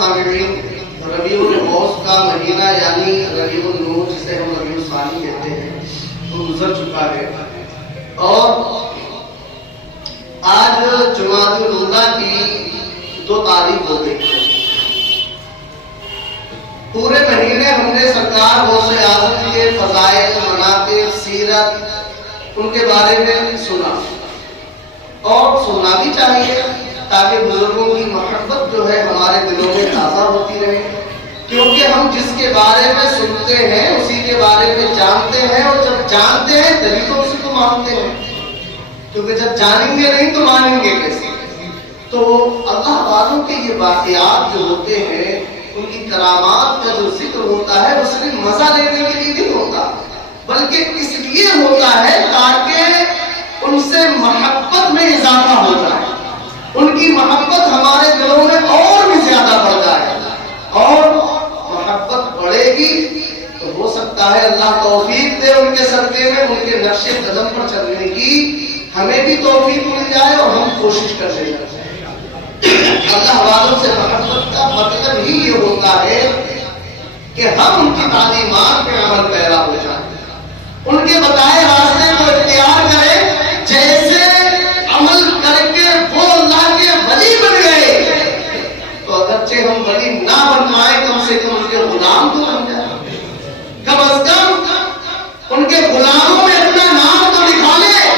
سامعین، ربیع الاوس کا مہینہ یعنی ربیع النور جسے ہم ربیع الثانی کہتے ہیں وہ گزر چکا ہے، اور آج جمادی الاولیٰ کی 2 تاریخ ہو گئی ہے۔ پورے مہینے ہم نے سرکار غوث اعظم کے فضائل، مناقب، سیرت ان کے بارے میں سنا، اور سننا بھی چاہیے تاکہ بزرگوں کی محبت جو ہے ہمارے دلوں میں تازہ ہوتی رہے، کیونکہ ہم جس کے بارے میں سنتے ہیں اسی کے بارے میں جانتے ہیں، اور جب جانتے ہیں تبھی تو اسی کو مانتے ہیں، کیونکہ جب جانیں گے نہیں تو مانیں گے کیسے؟ تو اللہ والوں کے یہ واقعات جو ہوتے ہیں، ان کی کرامات کا جو ذکر ہوتا ہے وہ صرف مزہ لینے کے لیے نہیں ہوتا، بلکہ اس لیے ہوتا ہے تاکہ ان سے محبت میں اضافہ ہو جائے، ان کی محبت ہمارے دلوں میں اور بھی زیادہ بڑھ جائے، اور محبت بڑھے گی تو ہو سکتا ہے اللہ توفیق دے ان کے صدقے میں ان کے نقش قدم پر چلنے کی ہمیں بھی توفیق مل جائے اور ہم کوشش کر لیں۔ اللہ والوں سے محبت کا مطلب ہی یہ ہوتا ہے کہ ہم ان کی تعلیمات پہ عمل پیرا ہو جائیں، ان کے بتائے راستے کو اختیار کریں، جیسے عمل کر کے وہ اللہ کے ولی بن گئے تو اگرچہ ہم ولی نہ بن پائے کم سے کم ان کے غلام تو بن جائے، کم از کم ان کے غلاموں میں اپنا نام تو لکھا لے،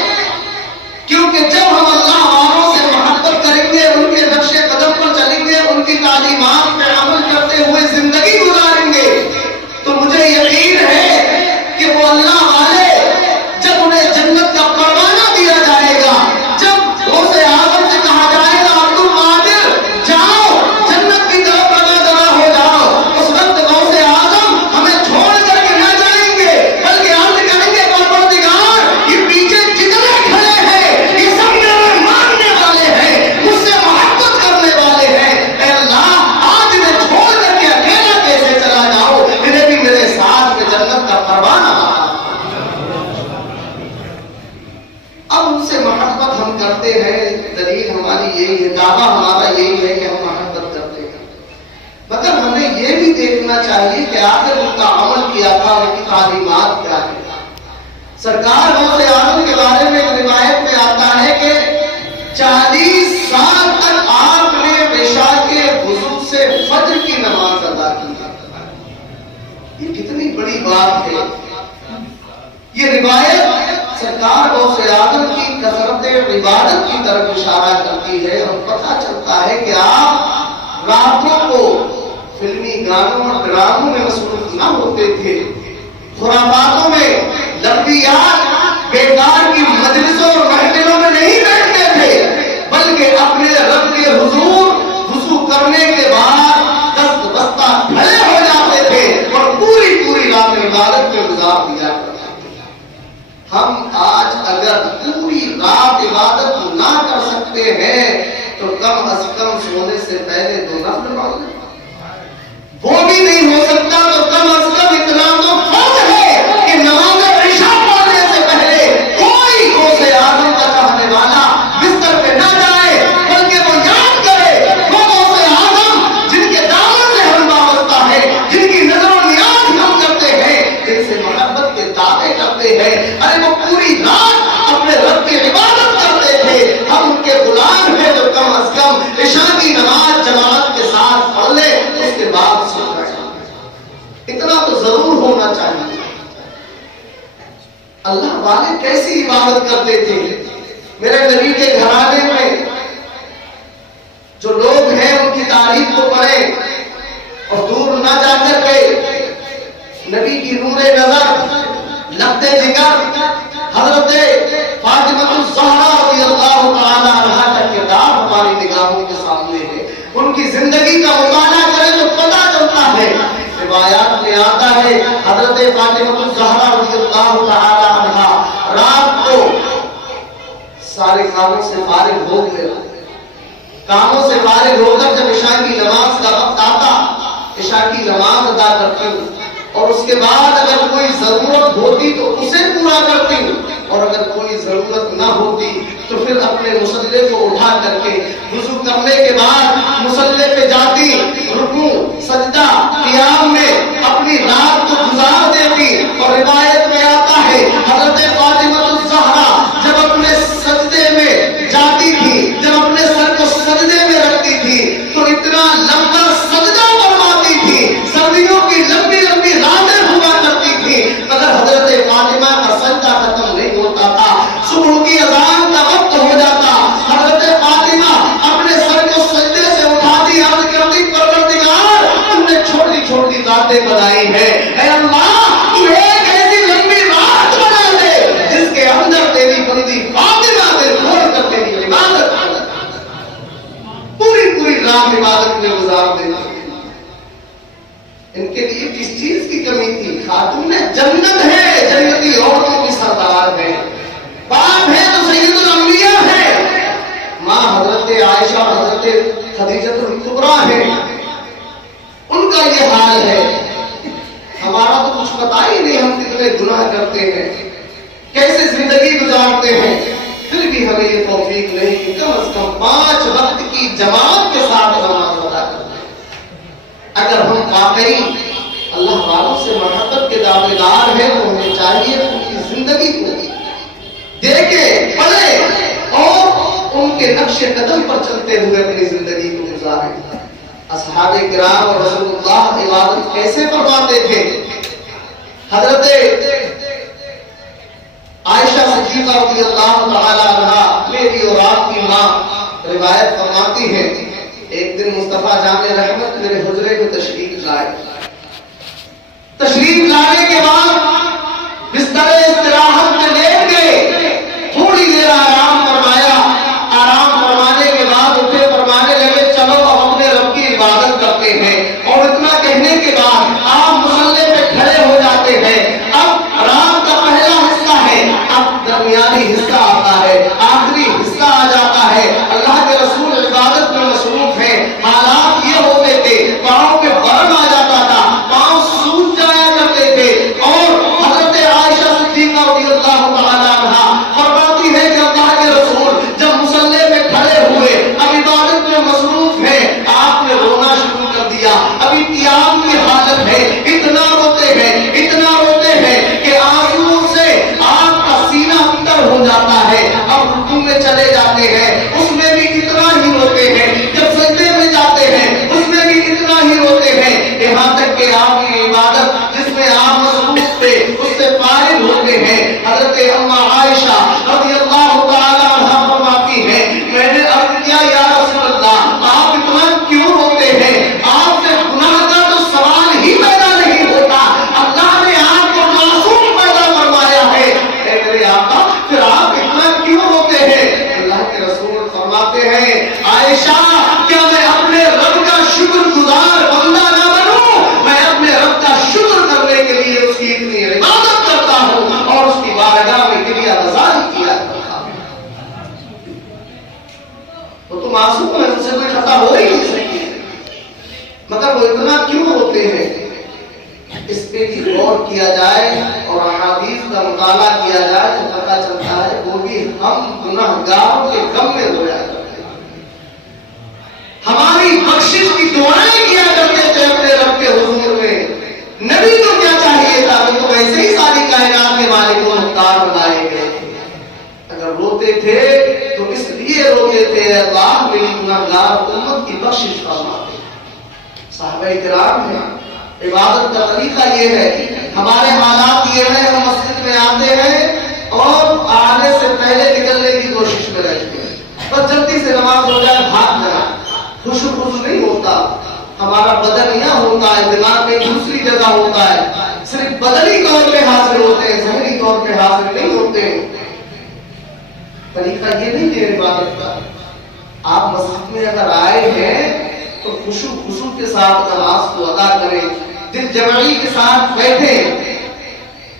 کیونکہ جب ہم اللہ والوں سے محبت کریں گے، ان کے نقش قدم پر چلیں گے، ان کی تعلیمات پہ عمل کرتے ہوئے زندگی گزاریں گے تو مجھے یقین ہے کہ وہ اللہ والے جب انہیں جنت کا پروانہ دیا جائے گا، جب غوث اعظم سے کہا جائے گا عبد القادر جاؤ جنت کی طرف روانہ ہو جاؤ، اس وقت غوث اعظم ہمیں چھوڑ کر کے نہ جائیں گے بلکہ عرض کریں گے پروردگار یہ پیچھے جتنے کھڑے ہیں یہ سب میرے ماننے والے ہیں، مجھ سے محبت کرنے والے ہیں، اے اللہ آج میں چھوڑ کر کے اکیلا کیسے چلا جاؤں، انہیں بھی میرے ساتھ میں جنت کا پروانہ۔ اب ان سے محبت ہم کرتے ہیں، دلیل ہماری یہی ہے، دعویٰ ہمارا یہی ہے کہ ہم محبت کرتے ہیں، مگر ہمیں یہ بھی دیکھنا چاہیے کہ آخر ان کا عمل کیا تھا، ان کی تعلیمات کیا ہے۔ سرکار غوث اعظم کے بارے میں ایک روایت میں آتا ہے کہ 40 سال تک آپ نے عشاء کے وضو سے فجر کی نماز ادا کی ہے۔ یہ کتنی بڑی بات ہے۔ یہ روایت سرکار غوث اعظم کی کثرت عبادت کی طرف اشارہ کرتی ہے، اور پتہ چلتا ہے کہ آپ راتوں کو فلمی گانوں اور ڈراموں میں مصروف نہ ہوتے تھے، خرافاتوں میں، لفظیات، بیکار کی مجلسوں اور محفلوں میں نہیں بیٹھتے تھے، بلکہ اپنے رب کے حضور وضو کرنے کے بعد دست بستہ کھڑے ہو جاتے تھے اور پوری رات عبادت میں گزار دیا کرتے تھے۔ ہم آج اگر پوری رات عبادت نہ کر سکتے ہیں تو کم از کم سونے سے پہلے 2 نفل پڑھ لیں، وہ بھی نہیں ہو سکتا تو کم از کم اتنا تو فرض ہے کہ نماز عشاء پڑھنے سے پہلے کوئی غوث اعظم کا چاہنے والا بستر پہ نہ جائے، بلکہ وہ یاد کرے وہ غوث اعظم جن کے دامن سے ہم وابستہ ہیں، جن کی نظر و نیاز ہم کرتے ہیں، جن سے محبت کے دعوے کرتے ہیں، ارے وہ پوری رات اپنے رب کی عبادت کرتے تھے، ہم ان کے غلام ہیں تو کم از کم عشاء کی نماز جماعت کے ساتھ پڑھ لیں، اس کے بعد سو جائیں۔ اتنا تو ضرور ہونا چاہیے۔ اللہ والے کیسی عبادت کرتے تھے؟ میرے نبی کے گھرانے میں جو لوگ ہیں ان کی تاریخ کو پڑھیں اور دور نہ جا کر کے نبی کی نور نظر، لخت جگر حضرت فاطمہ الزہرا رضی اللہ تعالی عنہا کا کردار ہماری نگاہوں کے سامنے ہے، ان کی زندگی کا مطالعہ کریں تو پتہ چلتا ہے۔ روایات میں آتا ہے حضرت فاطمہ الزہرا رضی اللہ تعالی عنہا رات کو سارے کاموں سے فارغ ہو گئے، کاموں سے فارغ ہو کر جب عشاء کی نماز کا وقت آتا عشاء کی نماز ادا کرتی ہوں، اور اس کے بعد اگر کوئی ضرورت ہوتی تو اسے پورا کرتی ہوں، اور اگر کوئی ضرورت نہ ہوتی تو پھر اپنے مصلے کو اٹھا کر کے وضو کرنے کے بعد مصلے پہ جاتی، رکوع سجدہ قیام میں اپنی رات کو گزار دیتی. اور روایت میں آتا ہے حضرت فاطمہ الزہرا جب اپنے سجدے میں جاتی تھی، جب اپنے سر کو سجدے میں رکھتی تھی تو اتنا لمبا سجدہ فرماتی تھی، سردیوں کی لمبی لمبی راتیں ہوا کرتی تھی، مگر حضرت فاطمہ کا سجدہ ختم نہیں ہوتا تھا. صبح کی اذان کا وقت ہو جاتا، حضرت فاطمہ اپنے سر کو سجدے سے اٹھاتی، عرض کرتی پروردگار تم نے چھوٹی چھوٹی راتیں بنائی ہیں، اے اللہ تو ایک ایسی لمبی رات بنا دے جس کے اندر تیری بندی فاطمہ دل کھول کر تیری عبادت پوری پوری رات عبادت میں گزار دیتی. ان کے لیے کس چیز کی کمی تھی؟ خاتون جنت ہے، جنتی عورتوں کی سردار ہے، باپ ہے تو سید الانبیاء ہے، ماں حضرت عائشہ حضرت خدیجہ الکبریٰ ہے، ان کا یہ حال ہے. ہمارا تو کچھ پتا ہی نہیں، ہم کتنے گناہ کرتے ہیں، کیسے زندگی گزارتے ہیں، پھر بھی ہمیں یہ توفیق نہیں کہ کم از کم 5 وقت کی جماعت کے ساتھ نماز ادا کرتے ہیں. اگر ہم واقعی اللہ والوں سے محبت کے دعوے دار ہیں تو ہمیں چاہیے ان کی زندگی کو دیکھیں، پڑھیں اور ان کے نقش قدم پر چلتے ہوئے اپنی زندگی کو گزاریں. اصحاب کرام اور رسول اللہ عبادت کیسے فرماتے تھے؟ حضرت عائشہ صدیقہ رضی اللہ تعالی عنہا میری اور آپ کی ماں روایت فرماتی ہے، ایک دن مصطفیٰ جان رحمت میرے حجرے کو تشریف لائے. تشریف لانے کے بعد بستر استراحت میں لیٹ گئے، تھوڑی دیر آرام فرمایا، آرام فرمانے کے بعد اٹھے، فرمانے لگے چلو اب اپنے رب کی عبادت کرتے ہیں. اور اتنا کہنے کے بعد آپ مصلے پہ کھڑے ہو جاتے ہیں. اب رات کا پہلا حصہ ہے، اب درمیانی حصہ آتا ہے، آخری حصہ آ جاتا ہے. اللہ کے رسول عبادت میں مصروف ہیں. حالات یہ ہوتے تھے پاؤں پہ برم آ جاتا تھا، پاؤں سوج جایا کرتے تھے. اور حضرت عائشہ صدیقہ رضی اللہ تعالی عنہا فرماتی ہے کہ اللہ کے رسول جب مصلے پہ کھڑے ہوئے، اب عبادت میں مصروف ہیں، آپ نے رونا شروع کر دیا. ابھی قیام کی حالت ہے، اتنا روتے ہیں، اتنا روتے ہیں کہ آنسوؤں سے آپ کا سینہ اندر ہو جاتا ہے. اب رکوع میں چلے جاتے ہیں، اس میں بھی اتنا ہی روتے ہیں. جب سجدے میں جاتے ہیں اس میں بھی اتنا ہی روتے ہیں. یہاں تک کہ آپ کی عبادت جس میں آپ مصروف تھے اس سے فارغ ہوتے ہیں. حضرت اما عائشہ رضی اللہ تعالی عنہا فرماتی ہیں میں نے عرض کیا یا رسول اللہ آپ اتنا کیوں روتے ہیں؟ آپ سے گناہ کا تو سوال ہی پیدا نہیں ہوتا، اللہ نے آپ کو معصوم پیدا فرمایا ہے. اے میرے آقا پھر آپ اتنا کیوں روتے ہیں؟ اللہ کے رسول فرماتے ہیں عائشہ کیا میں اپنے رب کا شکر گزار بندہ نہ بنوں؟ میں اپنے رب کا شکر کرنے کے لیے اس کی اتنی عبادت کرتا ہوں اور اس کی بارگاہ میں کریا گزاری کیا کرتا ہوں. وہ تو معصوم ہے، ان سے کوئی خطا ہو ہی نہیں سکتی، مگر وہ اتنا کیوں ہوتے ہیں؟ اس پہ بھی غور کیا جائے اور احادیث کا مطالعہ کیا جائے تو پتہ چلتا ہے وہ بھی ہم گناہگاروں کے غم میں رویا کرتے ہیں، ہماری بخشش کی دعائیں کیا کرتے تھے اپنے رب کے حضور میں. نبی کو کیا چاہیے تھا؟ وہ تو ویسے ہی ساری کائنات کے مالک و مختار بنائے گئے تھے. اگر روتے تھے تو اس لیے روتے تھے اللہ میری گناہگار امت کی بخشش فرما دے. صحابہ کرام ہیں، عبادت کا طریقہ یہ ہے. ہمارے حالات یہ ہے ہم مسجد میں آتے ہیں اور آنے سے پہلے نکلنے کی کوشش میں رہتے ہیں، بس جلدی سے نماز ہو جائے بھاگ جائے. خوش نہیں ہوتا، ہمارا بدن یہاں ہوتا ہے، دماغ میں دوسری جگہ ہوتا ہے. صرف بدنی طور پہ حاضر ہوتے ہیں، ذہنی طور پہ حاضر نہیں ہوتے. طریقہ یہ نہیں ہے عبادت کا. آپ مسجد میں اگر آئے ہیں تو خشوع کے ساتھ نماز کو ادا کریں، دل جمعی کے ساتھ بیٹھیں.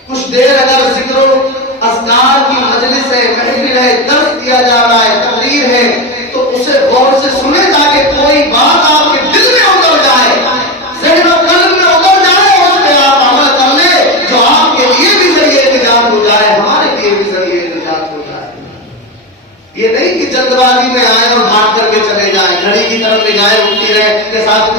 کچھ دیر اگر ذکر و اذکار کی مجلس ہے، محفل ہے، درس دیا جا رہا ہے، تقریر ہے تو اسے غور سے سنیں تاکہ کوئی بات آپ کے دل میں اتر جائے، ذہن و قلب میں اتر جائے، اس پہ آپ عمل کر لیں جو آپ کے لیے بھی ذریعہ نجات ہو جائے، ہمارے لیے بھی ذریعہ نجات ہو جائے. یہ نہیں کہ جلد بازی میں آئے اور بھاگ کر کے چلے جائیں، گھڑی کی طرف لے جائیں اٹھتی رہے کے ساتھ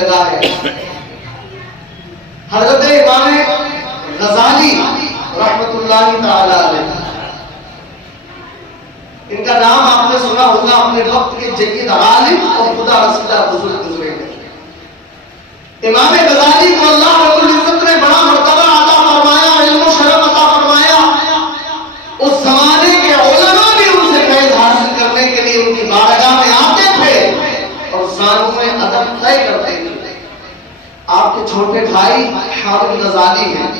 جگہ ہے. حضرت امام غزالی رحمت اللہ تعالی علیہ، ان کا نام آپ نے سنا ہوگا، اپنے وقت کے جید عالم اور خدا رسیدہ بزرگ گزرے ہیں. امام غزالی کو اللہ رب العزت نے بڑا مرتبہ عطا فرمایا، علم و شرف عطا فرمایا. اس زمانے کے علماء بھی ان سے فیض حاصل کرنے کے لیے ان کی بارگاہ میں آتے تھے اور زانوں میں ادب طے کرتے تھے. آپ کے چھوٹے بھائی حامد غزالی ہیں.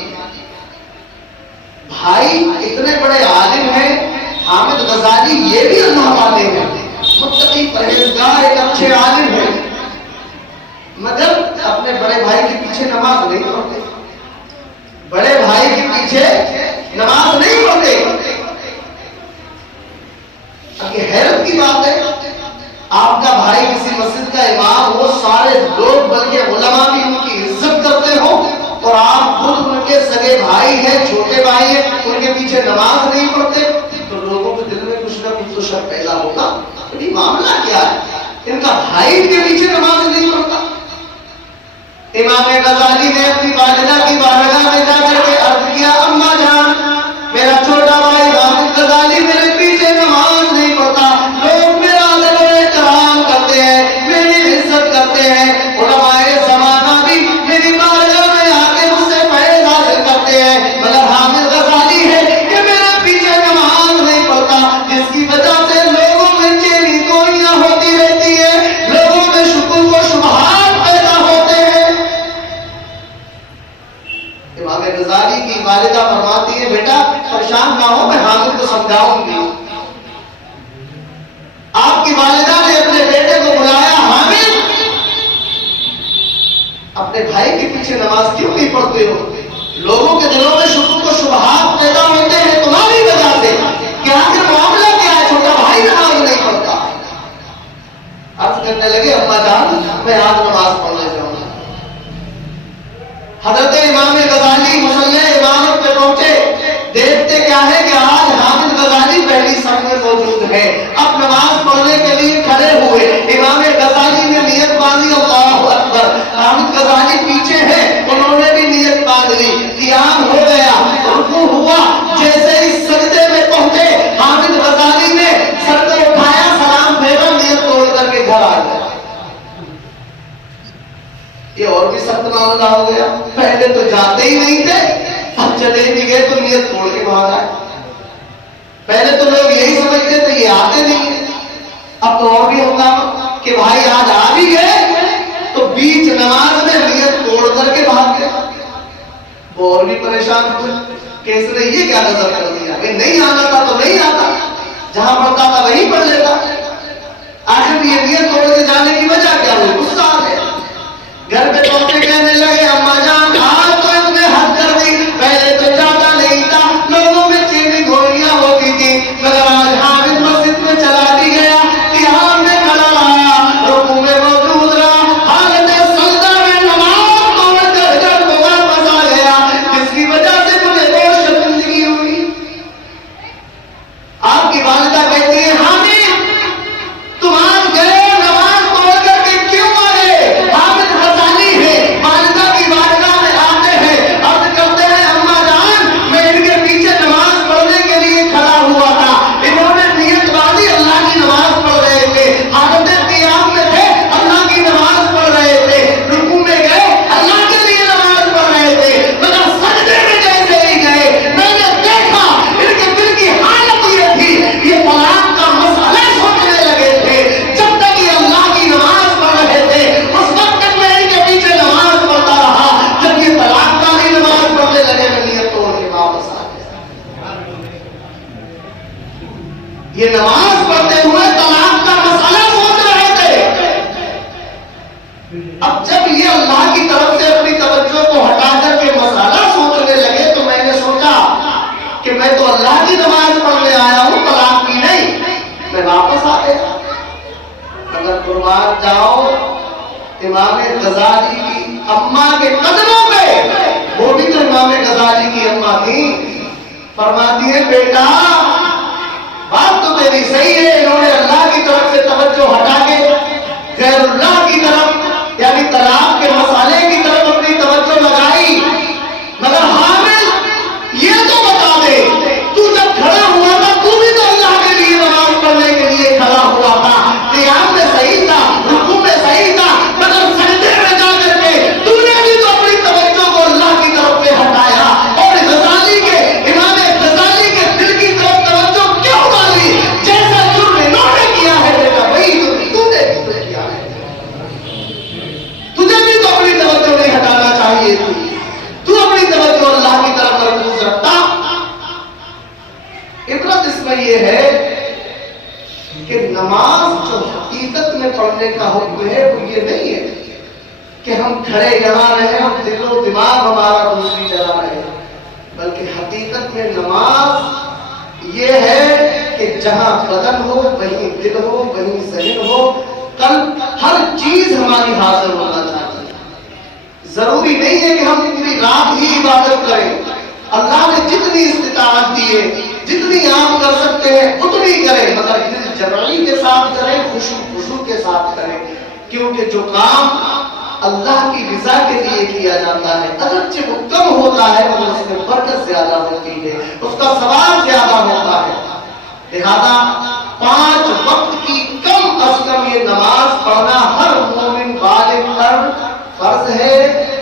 بھائی اتنے بڑے عالم ہیں حامد غزالی، یہ بھی اللہ والے ہیں، متقی پرہیزگار، ایک اچھے عالم ہیں، مگر اپنے بڑے بھائی کے پیچھے نماز نہیں پڑھتے. بڑے بھائی کے پیچھے نماز نہیں پڑھتے. اب یہ حیرت کی بات ہے، آپ کا بھائی کسی مسجد کا امام ہو، سارے لوگ بلکہ علماء بھی ان کی عزت کرتے ہو، اور آپ خود ان کے سگے بھائی ہیں، چھوٹے بھائی ہیں، ان کے پیچھے نماز نہیں پڑھتے، تو لوگوں کے دل میں کچھ نہ کچھ تو شک پیدا ہوگا. یہ معاملہ کیا ہے؟ ان کا بھائی کے پیچھے نماز نہیں پڑھتا. امام غزالی نے اپنی والدہ کی بارگاہ میں جا کر کے عرض کیا، اما جان، میرا چھوٹا بھائی حامد غزالی میرے پیچھے نماز نہیں پڑھتا، لوگ میرا ادب و احترام کرتے ہیں، میری عزت کرتے ہیں، علماء زمانہ بھی میری بارگاہ میں آ کے مجھ سے فیض حاصل کرتے ہیں، مگر حامد غزالی ہے کہ میرے پیچھے نماز نہیں پڑھتا، جس کی وجہ سے لوگوں میں چینی گوئیاں ہوتی رہتی ہے، لوگوں میں شکوک و شبہات پیدا ہوتے ہیں. امام غزالی کی والدہ فرماتی ہے، بیٹا پریشان نہ ہو، میں حامد کو سمجھاؤں گی. آپ کی والدہ نے اپنے بیٹے کو بلایا، حامد اپنے بھائی کے پیچھے نماز کیوں نہیں پڑھتے ہو؟ لوگوں کے دلوں میں شکوک و شبہات پیدا ہوتے ہیں تمہاری وجہ سے. کیا آخر معاملہ کیا ہے؟ چھوٹا بھائی نماز نہیں پڑھتا. عرض کرنے لگے، اما جان میں آج نماز پڑھنے جاؤں گا. حضرت امام غزالی مصلی امامت پہ پہنچے، دیکھتے کیا ہے کہ آج حامد غزالی پہلی صف میں موجود ہے. اب نماز پڑھنے کے لیے کھڑے ہوئے، امام غزالی نے نیت باندھی، اللہ اکبر. حامد غزالی پیچھے ہیں، انہوں نے بھی نیت باندھ لی، قیام ہو گیا، رکوع ہوا. جیسے اس سجدے میں پہنچے، حامد غزالی نے سر کو اٹھایا، سلام پھیرا، نیت توڑ کر کے گھر آ گیا. یہ اور بھی سخت معاملہ ہو گیا. پہلے تو جاتے ہی نہیں تھے، اب چلے بھی گئے تو نیت توڑ کے باہر آئے. پہلے تو لوگ یہی سمجھتے تھے یہ آتے نہیں ہیں، اب تو اور بھی ہوگا کہ بھائی آج آ بھی گئے تو بیچ نماز میں نیت توڑ کر کے بھاگ گئے. وہ اور بھی پریشان ہوئے کہ اس نے یہ کیا نظر کر دیا، نہیں آنا تھا تو نہیں آتا، جہاں پڑھتا تھا وہیں پڑھ لیتا. آخر یہ نیت توڑ کے جانے کی وجہ کیا ہوئی؟ غصہ آ گیا. گھر پہ پہنچے کہنے لگے، اما جان آج تو اس نے حد کر دی، پہلے تو جاتا نہیں تھا، لوگوں میں چینی گولیاں ہوتی تھی، مگر آج حامد مسجد میں چلا بھی گیا، قیام میں کھڑا رہا، رکوع میں موجود رہا، حالت سجدہ میں نماز توڑ کر گھر کو واپس آ گیا، جس کی وجہ سے مجھے بہت شرمندگی ہوئی. آپ کی والدہ کہتی ہے، حامد تم آج گئے نماز توڑ کر کے کیوں آئے؟ حامد غزالی ہے، والدہ کی بارگاہ میں آتے ہیں، عرض کرتے ہیں، اما جان میں ان کے پیچھے نماز پڑھنے کے لیے کھڑا ہوا تھا، انہوں نے نیت باندھی، اللہ کی نماز پڑھ رہے تھے، حالت قیام میں تھے، اللہ کی نماز پڑھ رہے تھے، رکوع میں گئے، اللہ کے لیے نماز پڑھ رہے تھے، مگر سجدے میں جیسے ہی گئے میں نے دیکھا ان کے دل کی حالت یہ تھی، یہ طلاق کا مسئلہ سوچنے لگے تھے. جب تک یہ اللہ کی نماز پڑھ رہے تھے اس وقت تک میں ان کے پیچھے نماز پڑھتا رہا، جب یہ طلاق والی نماز پڑھنے لگے میں نیت توڑ کے واپس آ گیا. یہ نماز پڑھتے ہوئے طلاق کا مسئلہ سوچ رہے تھے. اب جب یہ اللہ کی طرف سے اپنی توجہ کو ہٹا کر کے مسئلہ سوچنے لگے تو میں نے سوچا کہ میں تو اللہ کی نماز پڑھنے آیا ہوں، طلاق کی نہیں. میں واپس آ گیا. اگر قربان جاؤ امام غزالی کی اماں کے قدموں پہ، وہ بھی تو امام غزالی کی اماں تھی. فرماتی ہے، بیٹا بات تو تیری صحیح ہے، انہوں نے اللہ کی طرف سے توجہ ہٹا کے غیر اللہ کی طرف یعنی شراب کے مسالے کی طرف اپنی توجہ لگائی، مگر حامد یہ تو بتا دے تو جب کھڑا ہوا تھا تو بھی تو اللہ کے لیے نماز پڑھنے کے لیے کھڑا ہوا تھا، قیام میں صحیح تھا، رکوع میں صحیح تھا، مگر سجدے میں جا کر کے تو نے بھی تو اپنی توجہ کو اللہ کی طرف پہ ہٹایا، اور غزالی کے امام غزالی کے دل کی طرف توجہ کیوں ڈالی؟ جیسا جرم انہوں نے کیا ہے بیٹا وہی تو نے بھی تو کیا ہے، تجھے بھی تو اپنی توجہ نہیں ہٹانا چاہیے تھی، تو اپنی توجہ اللہ کی طرف مرکوز رکھتا۔ عبرت اس میں یہ ہے کہ نماز جو حقیقت میں پڑھنے کا حکم ہے وہ یہ نہیں ہے کہ ہم کھڑے یہاں رہیں اور دل و دماغ ہمارا دوسری جگہ رہے، بلکہ حقیقت میں نماز یہ ہے کہ جہاں بدن ہو وہیں دل ہو، وہیں ذہن ہو، قلب، ہر چیز ہماری حاضر ہونا چاہیے۔ ضروری نہیں ہے کہ ہم پوری رات ہی عبادت کریں، اللہ نے جتنی استطاعت دی ہے، جتنی آپ کر سکتے ہیں اتنی کریں، مگر دل جمعی کے ساتھ کریں، خشوع کے ساتھ کریں، کیونکہ جو کام اللہ کی رضا کے لیے کیا جاتا ہے اگرچہ وہ کم ہوتا ہے مگر اس میں برکت زیادہ ہوتی ہے، اس کا ثواب زیادہ ہوتا ہے۔ لہذا 5 وقت کی کم از کم یہ نماز پڑھنا ہر مومن بالغ پر فرض ہے۔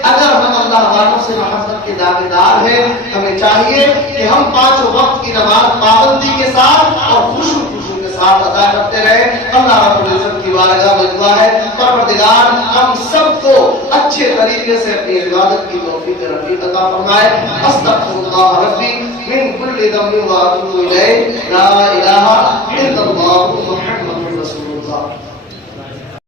اگر ہم اللہ والوں سے محبت کے دعویدار ہیں، ہمیں چاہیے کہ ہم 5 وقت کی نماز پابندی کے ساتھ اور خشوع کے ساتھ ادا کرتے رہیں۔ اللہ رب العزت کی بارگاہ میں دعا ہے پروردگار ہم سب کو اچھے طریقے سے اپنی عبادت کی توفیق رفیق عطا فرمائے۔ استغفر اللہ ربی من کل ذنب واتوب الیہ، لا الہ الا اللہ محمد رسول اللہ۔